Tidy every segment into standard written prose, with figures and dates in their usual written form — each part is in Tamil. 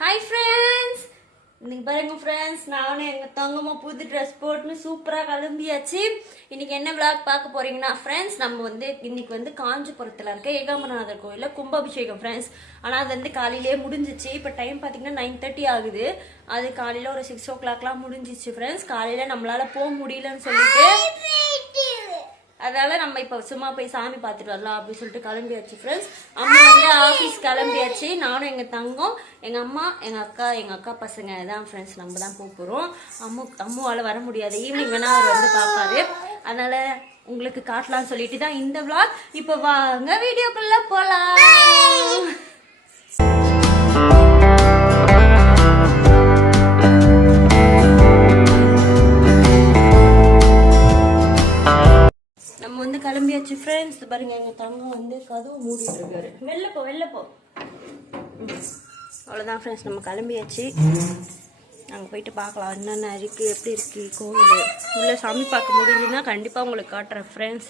Hi friends! இன்னைக்கு பாருங்க ஃப்ரெண்ட்ஸ், நானும் எங்க தங்கமா புது ட்ரெஸ் போட்டுன்னு சூப்பரா கிளம்பியாச்சு. இன்னைக்கு என்ன விளாக் பார்க்க போறீங்கன்னா ஃப்ரெண்ட்ஸ், நம்ம இன்னைக்கு காஞ்சிபுரத்துல இருக்க ஏகாம்பரநாதர் கோயில்ல கும்பாபிஷேகம் ஃப்ரெண்ட்ஸ். ஆனா அது காலையிலேயே முடிஞ்சிச்சு. இப்ப டைம் பாத்தீங்கன்னா 9:30 ஆகுது. அது காலையில ஒரு 6 o'clock முடிஞ்சிச்சு ஃப்ரெண்ட்ஸ். காலையில நம்மளால போக முடியலன்னு சொல்லிட்டு அதனால நம்ம இப்ப சும்மா போய் சாமி பார்த்துட்டு வரலாம் அப்படின்னு சொல்லிட்டு கிளம்பியாச்சு ஃப்ரெண்ட்ஸ். அம்மா ஆஃபீஸ் கிளம்பியாச்சு. நானும் எங்க தங்கம், எங்க அம்மா, எங்க அக்கா பசங்க தான் ஃப்ரெண்ட்ஸ். நம்ம தான் போறோம். அம்மாவால வர முடியாது, ஈவினிங் வேணா அவர் பாப்பாரு. அதனால உங்களுக்கு காட்டலாம்னு சொல்லிட்டு தான் இந்த vlog. இப்ப வாங்க வீடியோக்குள்ள போலாம். நம்ம கிளம்பியாச்சு ஃப்ரெண்ட்ஸ். பாருங்க, எங்க தங்கம் கதவு மூடிட்டு இருக்காரு. வெளில போ. அவ்வளோதான் ஃப்ரெண்ட்ஸ், நம்ம கிளம்பியாச்சு. நாங்கள் போயிட்டு பார்க்கலாம் என்னென்ன இருக்குது, எப்படி இருக்குது கோவில். உள்ள சாமி பார்க்க முடியலன்னா கண்டிப்பாக உங்களுக்கு காட்டுறேன் ஃப்ரெண்ட்ஸ்.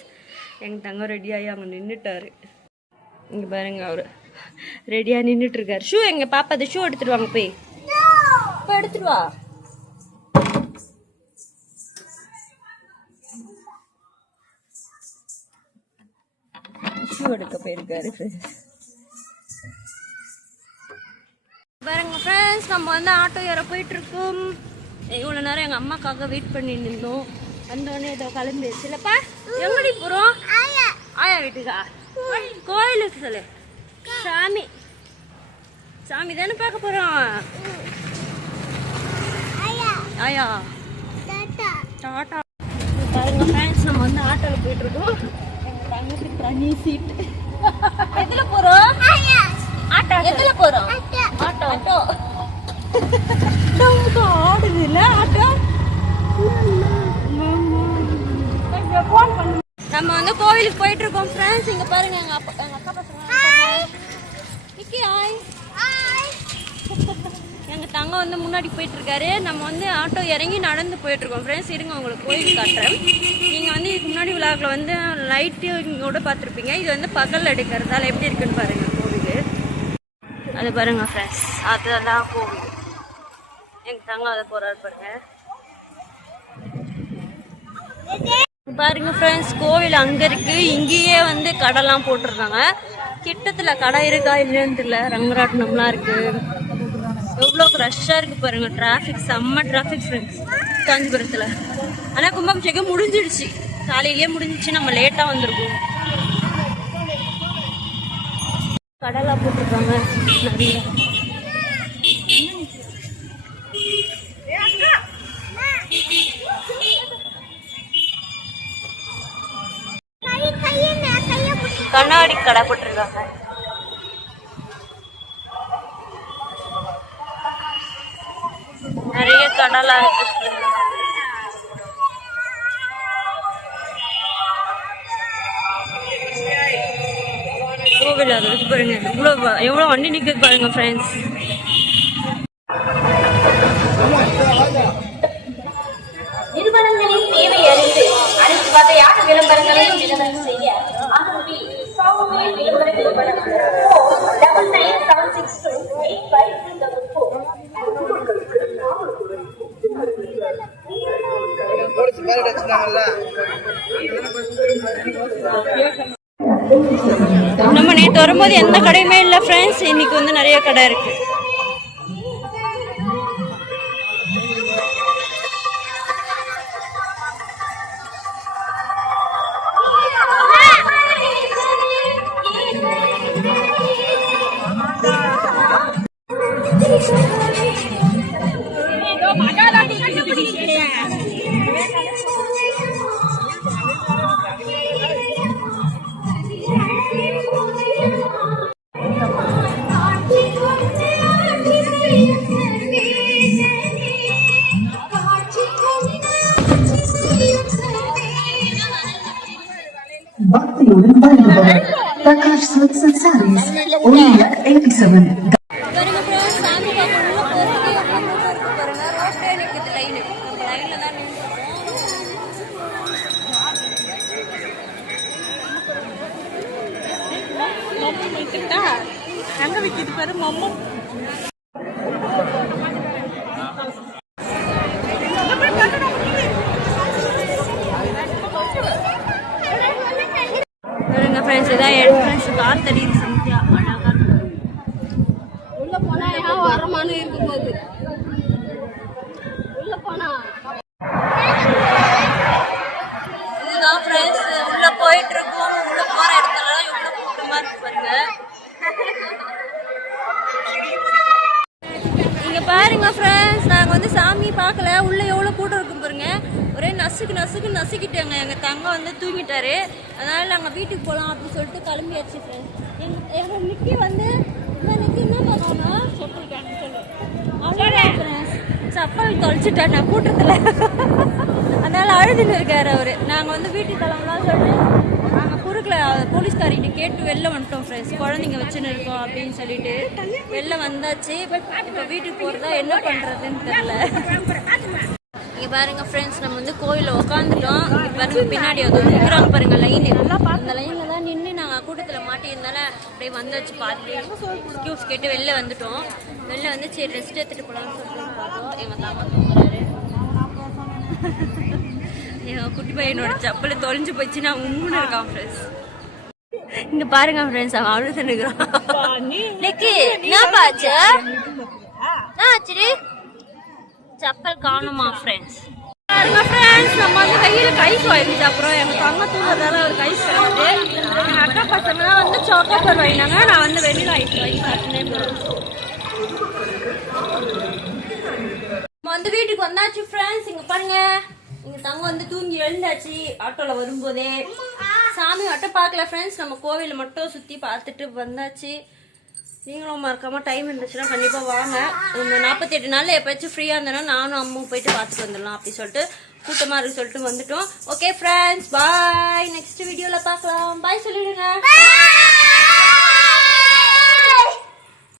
எங்கள் தங்கம் ரெடியாகி அங்கே நின்றுட்டாரு. இங்கே பாருங்க, அவர் ரெடியாக நின்றுட்டு இருக்காரு. ஷூ எங்கள் பாப்பா அது ஷூ எடுத்துட்டு வாங்க, போய் எடுத்துட்டு வா. எடுக்க போயிருக்காரு பாருங்க ஃப்ரெண்ட்ஸ். நம்ம ஆட்டோ ஏற போயிட்டு இருக்கோம். இவ்வளவு நேரம் எங்க அம்மாக்காக வெயிட் பண்ணி நின்றோம். வந்தோடனே ஏதோ கிளம்பிடுச்சு இல்லப்பா. எங்கடி போறோம்? ஆயா வீட்டுக்கா? கோயிலுக்கு சொல்லு. சாமி தானே பார்க்க போறோம். ஆயா டாடா. பாருங்க ஃப்ரெண்ட்ஸ், நம்ம ஆட்டோல போயிட்டு இருக்கோம். தனி சீட். எதுல போறோம்? ஆட்டோ. எதுல போறோம்? ஆட்டோ. ஆடுது இல்ல ஆட்டோ. நம்ம கோவிலுக்கு போயிட்டு இருக்கோம் ஃப்ரெண்ட்ஸ். இங்க பாருங்க, எங்க அக்கா பசங்க. எங்க தங்கம் முன்னாடி போயிட்டு இருக்காரு. நம்ம ஆட்டோ இறங்கி நடந்து போயிட்டு இருக்கோம் ஃப்ரெண்ட்ஸ். இருங்க உங்களுக்கு கோயில் காட்டுறேன். நீங்க இதுக்கு முன்னாடி விழாக்ல லைட்டிங்கோட பார்த்துருப்பீங்க. இது பகல் எடுக்கிறதால எப்படி இருக்குன்னு பாருங்க கோவில். அது பாருங்க ஃப்ரெண்ட்ஸ், அதெல்லாம் கோவில். எங்க தங்கம் அதை போறாரு பாருங்க. பாருங்க ஃப்ரெண்ட்ஸ், கோவில் அங்க இருக்கு. இங்கேயே கடைலாம் போட்டிருக்காங்க. கிட்டத்துல கடை இருக்கா இல்லைன்னு தெரியல. ரங்கராட்டனம்லாம் இருக்கு. எவ்வளவு ரஷ்ஷா இருக்கு பாருங்க. டிராபிக் செம்ம டிராபிக் ஃப்ரெண்ட்ஸ் காஞ்சிபுரத்துல. ஆனா கும்பாபிஷேகம் முடிஞ்சிடுச்சு, காலையிலேயே முடிஞ்சிச்சு. நம்ம லேட்டா வந்திருக்கோம். கடலா போட்டிருக்காங்க நிறைய. கண்ணாடி கடை போட்டிருக்காங்க. நிறைய கடலா இருக்கு. கோவில் அது இருக்கு பாருங்க. எவ்வளவு வண்டி நிக்குது பாருங்க ஃப்ரெண்ட்ஸ். நிறுவனங்களின் தேவை அறிந்து அனைத்து வகையான விளம்பரங்களையும் விளம்பரம் செய்ய அனுப்பி விளம்பர நிறுவனம் 9976285344. நம்ம நேற்று வரும்போது எந்த கடையுமே இல்லை ஃப்ரெண்ட்ஸ். இன்னைக்கு நிறைய கடை இருக்கு. பக்தியுடன் வழங்குபவர் பிரகாஷ் சில்க்ஸ் அண்ட் சாரீஸ், ஒன்லியர் 87. அங்க விக்கிது பாரு மம்மம். காத்தடிக்குது சந்தியா அழகா உள்ள போனா வரமானு இருக்கும் போது உள்ள போனா இதுதான் ஃப்ரெண்ட்ஸ் உள்ள போயிட்டு இருக்கோம். உள்ள போற இடத்துலலாம் எவ்வளவு கூட்டமா இருக்கு பாருங்க. இங்க பாருங்க ஃப்ரெண்ட்ஸ், நாங்க வந்து சாமி பார்க்கல, உள்ள எவ்வளவு கூட்டம் இருக்கும் பாருங்க. ஒரே நசுக்கிட்டாங்க. எங்க தங்கம் வந்து தூங்கிட்டாரு. அதனால நாங்க வீட்டுக்கு போலாம் அப்படின்னு சொல்லிட்டு கிளம்பியாச்சு ஃப்ரெண்ட்ஸ். எங்க நிக்கி வந்து நிக்கி என்ன பண்ணோம்னா சப்பல் தொலைச்சிட்டாங்க கூட்டத்துல. அதனால அழுதுன்னு இருக்காரு அவரு. நாங்க வந்து வீட்டுக்கு கிளம்பலாம் சொல்லிட்டு நாங்க குறுக்கல போலீஸ்காரிட்ட கேட்டு வெளில வந்துட்டோம் ஃப்ரெண்ட்ஸ். குழந்தைங்க வச்சுன்னு இருக்கோம் அப்படின்னு சொல்லிட்டு வெளில வந்தாச்சு. இப்ப வீட்டுக்கு போறதா என்ன பண்றதுன்னு தெரியல. இங்க பாருங்க ஃப்ரெண்ட்ஸ், நம்ம வந்து கோயில உட்காந்துட்டோம். இங்க பாருங்க பின்னாடி நிற்கிறாங்க பாருங்க லைன். அந்த லைன்ல தான் நின்று நாங்க கூட்டத்துல மாட்டியிருந்தால அப்படியே வந்தாச்சு. பாதி எக்ஸ்கியூஸ் கேட்டு வெளில வந்துட்டோம். வெளில வந்து சரி ரெஸ்ட் எடுத்துட்டு போலாம்னு சொல்லிட்டு பார்த்தோம். எங்க தாங்க தூங்குறாரு. என் குட்டி பையனோட செப்பல் தொலைஞ்சு போச்சு. நான் உம்முன்னு இருக்கான் ஃப்ரெண்ட்ஸ். இங்க பாருங்க ஃப்ரெண்ட்ஸ், அவன் அழுது நிற்கிறான். நிக்கி என்ன பாச்சு ஆச்சு செப்பல் காணுமா ஃப்ரெண்ட்ஸ். பாருங்க ஃப்ரெண்ட்ஸ், நம்ம வந்து வெயில கை போயிடுச்சு. அப்புறம் எங்க தங்க தூங்குறதால ஒரு கை போயிடுது. எங்க அக்கா பசங்கலாம் வந்து சாக்லேட் வாங்கினாங்க. நான் வந்து வெளியில ஐஸ் வாங்கி சாப்பிட்டுனே போறேன். நம்ம வந்து வீட்டுக்கு வந்தாச்சு ஃப்ரெண்ட்ஸ். இங்க பாருங்க, எங்க தங்க வந்து தூங்கி எழுந்தாச்சு. ஆட்டோல வரும்போதே சாமி மட்டும் பார்க்கல ஃப்ரெண்ட்ஸ். நம்ம கோவில மட்டும் சுத்தி பார்த்துட்டு வந்தாச்சு. நீங்களும் மறக்காம டைம் இருந்துச்சுன்னா கண்டிப்பா வாங்க. இந்த 48 நாள்ல எப்பயாச்சும் ஃப்ரீயா இருந்தேன்னா நானும் அம்மாவும் போயிட்டு பார்த்துட்டு வந்துடலாம் அப்படி சொல்லிட்டு கூட்டமா இருக்கு சொல்லிட்டு வந்துட்டோம். ஓகே ஃப்ரெண்ட்ஸ், பாய். நெக்ஸ்ட் வீடியோல பார்க்கலாம். பாய் சொல்லிடுங்க.